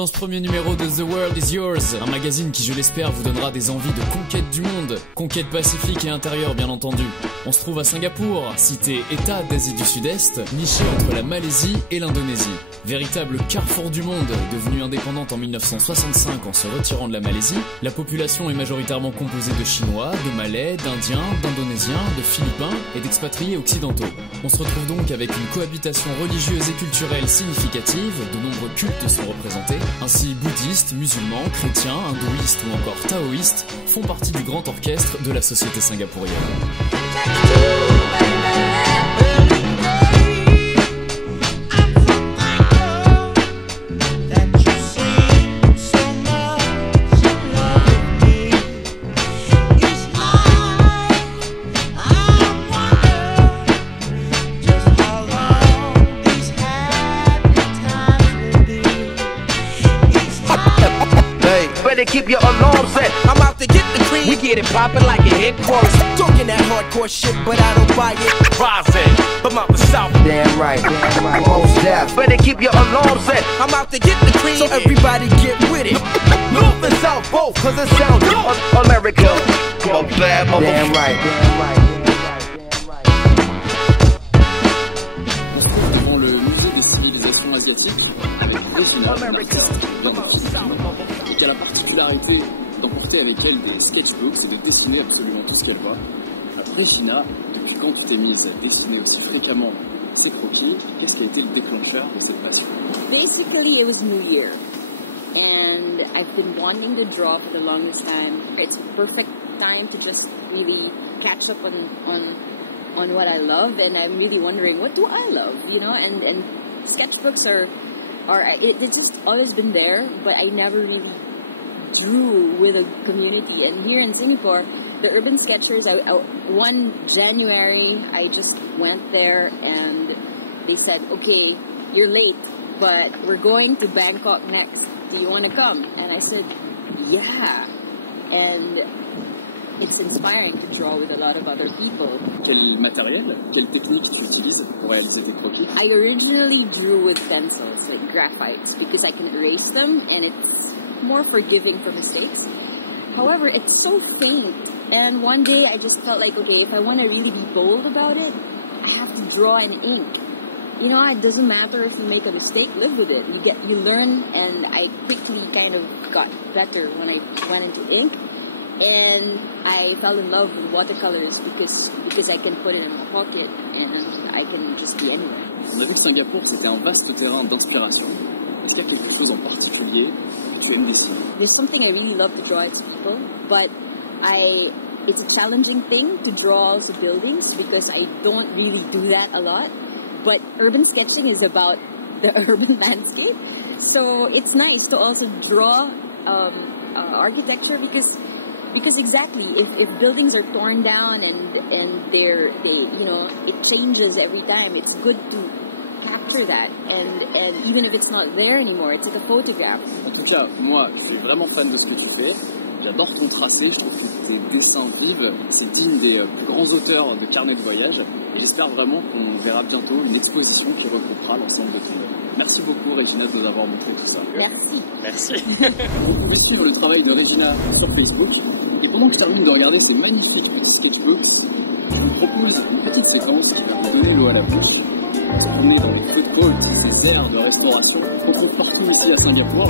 dans ce premier numéro de The World is Yours, un magazine qui, je l'espère, vous donnera des envies de conquête du monde. Conquête pacifique et intérieure, bien entendu. On se trouve à Singapour, cité-état d'Asie du Sud-Est, nichée entre la Malaisie et l'Indonésie. Véritable carrefour du monde, devenue indépendante en 1965 en se retirant de la Malaisie, la population est majoritairement composée de Chinois, de Malais, d'Indiens, d'Indonésiens, de Philippins et d'expatriés occidentaux. On se retrouve donc avec une cohabitation religieuse et culturelle significative, de nombreux cultes sont représentés, ainsi bouddhistes, musulmans, chrétiens, hindouistes ou encore taoïstes font partie du grand orchestre de la société singapourienne. Keep your alarm set. I'm out to get the cream. We get it poppin' like a hit chorus. Talking that hardcore shit, but I don't buy it. Rising, I'm out the south. Damn right, most deaf. Better keep your alarm set. I'm out to get the cream, so everybody get with it. North and south both, cause it sounds America. Go bad, motherfucker. Damn right. On se trouve devant le musée des civilisations asiatiques avec Regina, l'artiste dans le film, qui a la particularité d'emporter avec elle des sketchbooks et de dessiner absolument tout ce qu'elle voit. Regina, depuis quand tu t'es mise à dessiner aussi fréquemment ces croquis? Qu'est-ce qui a été le déclencheur de cette passion? Basically, it was New Year, and I've been wanting to draw for the longest time. It's a perfect time to just really catch up on what I love, and I'm really wondering, what do I love, you know? And sketchbooks it's just always been there, but I never really drew with a community. And here in Singapore, the Urban Sketchers, one January, I just went there and they said, okay, you're late, but we're going to Bangkok next. Do you want to come? And I said, yeah. And it's inspiring to draw with a lot of other people. Quel matériel, quelle technique tu utilises pour réaliser tes croquis? I originally drew with pencils, like graphites, because I can erase them and it's more forgiving for mistakes. However, it's so faint, and one day I just felt like, okay, if I want to really be bold about it, I have to draw in ink. You know, it doesn't matter if you make a mistake, live with it. You learn, and I quickly kind of got better when I went into ink. And I fell in love with watercolors because I can put it in my pocket and I can just be anywhere. On a vu que Singapour, c'était un vaste terrain d'inspiration. Est-ce qu'il y a quelque chose en particulier que tu aimes dessiner? There's something I really love to draw as people, but it's a challenging thing to draw also buildings because I don't really do that a lot. But urban sketching is about the urban landscape, so it's nice to also draw architecture because exactly, if buildings are torn down and they you know, it changes every time, it's good to capture that, and even if it's not there anymore, it's like a photograph. En tout cas, moi, je suis vraiment fan de ce que tu fais. J'adore ton tracé, je trouve que tes dessins vivent, c'est digne des plus grands auteurs de carnets de voyage. Et j'espère vraiment qu'on verra bientôt une exposition qui regroupera l'ensemble de ton œuvre. Merci beaucoup, Regina, de nous avoir montré tout ça. Merci. Merci. Vous pouvez suivre le travail de Regina sur Facebook. Et pendant que je termine de regarder ces magnifiques petits sketchbooks, je vous propose une petite séquence qui va vous donner l'eau à la bouche. On est dans les food courts, ces aires de restauration qu'on trouve partout ici à Singapour.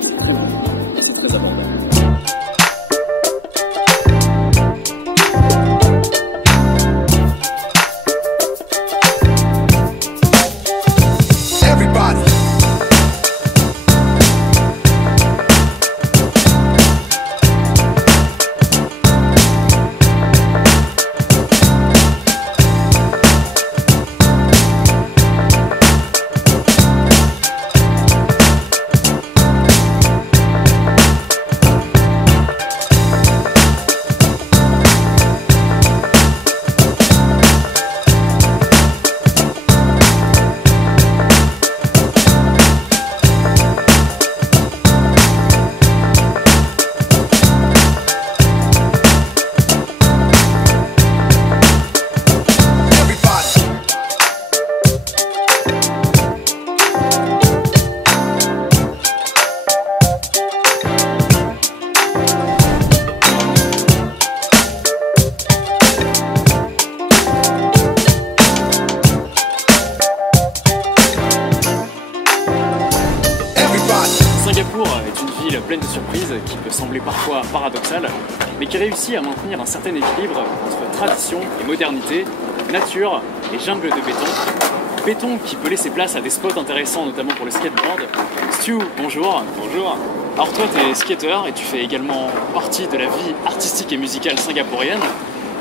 C'est très bon, c'est très abordable. est une ville pleine de surprises qui peut sembler parfois paradoxale, mais qui réussit à maintenir un certain équilibre entre tradition et modernité, nature et jungle de béton. Béton qui peut laisser place à des spots intéressants, notamment pour le skateboard. Stu, bonjour. Bonjour. Alors toi, tu es skateur et tu fais également partie de la vie artistique et musicale singapourienne.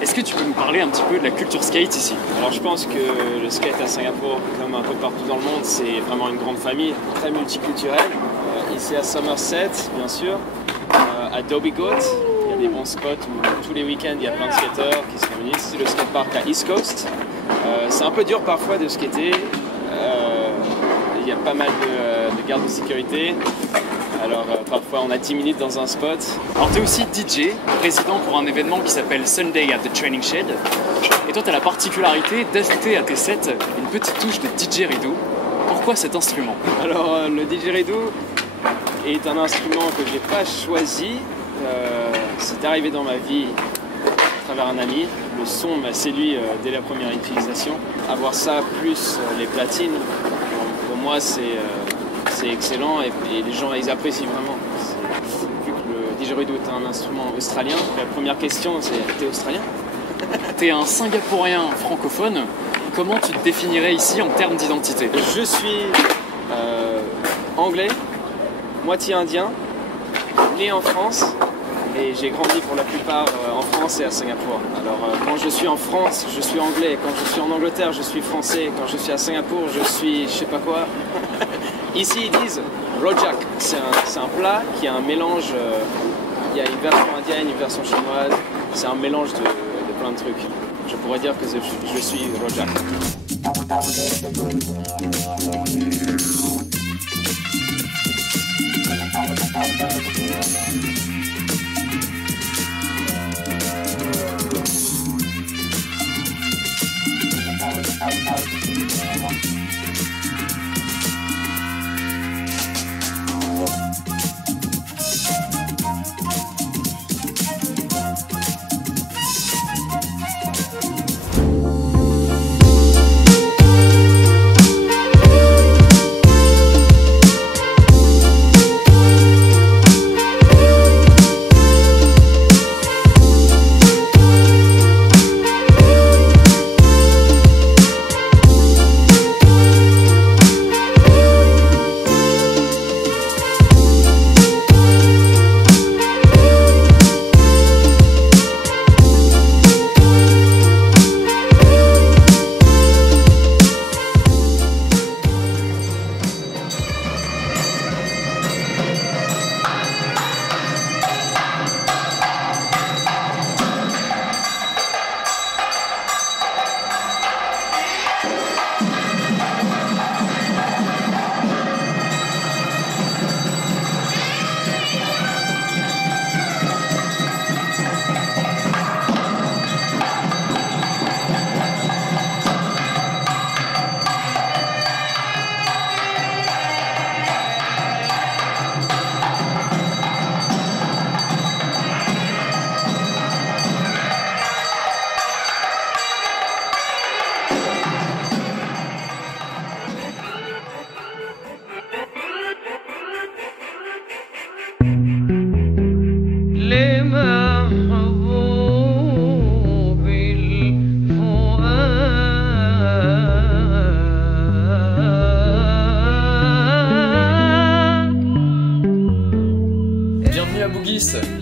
Est-ce que tu peux nous parler un petit peu de la culture skate ici? Alors je pense que le skate à Singapour, comme un peu partout dans le monde, c'est vraiment une grande famille, très multiculturelle. Ici à Somerset, bien sûr, à Dhoby Ghaut, il y a des bons spots où tous les week-ends il y a plein de skateurs qui se réunissent. C'est le skatepark à East Coast. C'est un peu dur parfois de skater, il y a pas mal de gardes de sécurité. Alors parfois on a 10 minutes dans un spot. Alors tu es aussi DJ, président pour un événement qui s'appelle Sunday at the Training Shed. Et toi tu as la particularité d'ajouter à tes sets une petite touche de didgeridoo. Pourquoi cet instrument? Alors le didgeridoo est un instrument que je n'ai pas choisi. C'est arrivé dans ma vie à travers un ami. Le son m'a séduit dès la première utilisation. Avoir ça plus les platines, pour moi c'est excellent et les gens ils apprécient vraiment. Vu que le didgeridoo est un instrument australien, la première question c'est t'es australien? T'es un Singapourien francophone, comment tu te définirais ici en termes d'identité? Je suis anglais, moitié indien, né en France et j'ai grandi pour la plupart en France et à Singapour. Alors quand je suis en France, je suis anglais, quand je suis en Angleterre, je suis français, quand je suis à Singapour, je suis je sais pas quoi. Ici ils disent rojak, c'est un plat qui a un mélange, il y a une version indienne, une version chinoise, c'est un mélange de plein de trucs. Je pourrais dire que je suis rojak.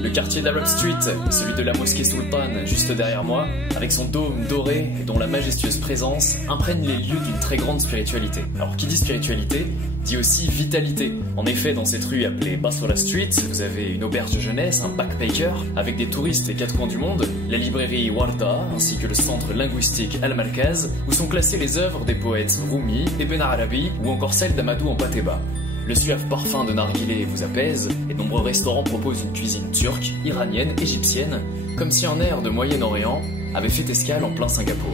Le quartier d'Arab Street est celui de la mosquée Sultan, juste derrière moi, avec son dôme doré et dont la majestueuse présence imprègne les lieux d'une très grande spiritualité. Alors qui dit spiritualité, dit aussi vitalité. En effet, dans cette rue appelée Basora Street, vous avez une auberge de jeunesse, un backpacker, avec des touristes des quatre coins du monde, la librairie Warda, ainsi que le centre linguistique Al-Malkaz, où sont classées les œuvres des poètes Rumi, Ibn Arabi ou encore celles d'Amadou en Pateba. Le suave parfum de narguilé vous apaise, et de nombreux restaurants proposent une cuisine turque, iranienne, égyptienne, comme si un air de Moyen-Orient avait fait escale en plein Singapour.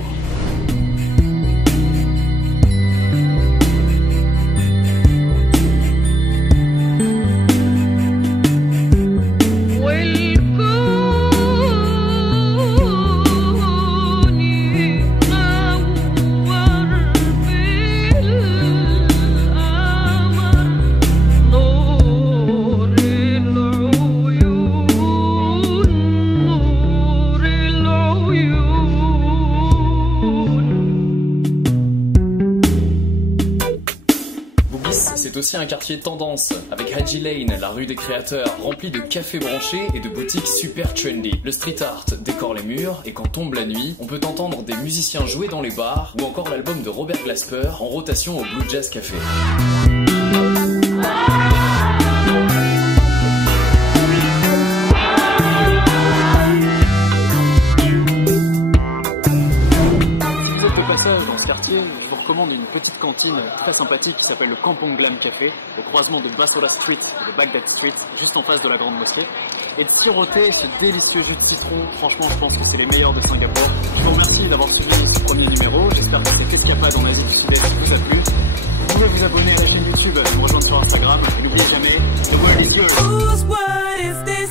aussi un quartier tendance, avec Haji Lane, la rue des créateurs, remplie de cafés branchés et de boutiques super trendy. Le street art décore les murs, et quand tombe la nuit, on peut entendre des musiciens jouer dans les bars, ou encore l'album de Robert Glasper en rotation au Blue Jazz Café. Dans ce quartier, je vous recommande une petite cantine très sympathique qui s'appelle le Kampong Glam Café, au croisement de Bassola Street et de Baghdad Street, juste en face de la grande mosquée, et de siroter ce délicieux jus de citron. Franchement, je pense que c'est les meilleurs de Singapour. Je vous remercie d'avoir suivi ce premier numéro, j'espère que cette escapade en Asie du Sud-Est vous a plu. Vous pouvez vous abonner à la chaîne YouTube, me rejoindre sur Instagram, et n'oubliez jamais, the world is yours. Whose word is this?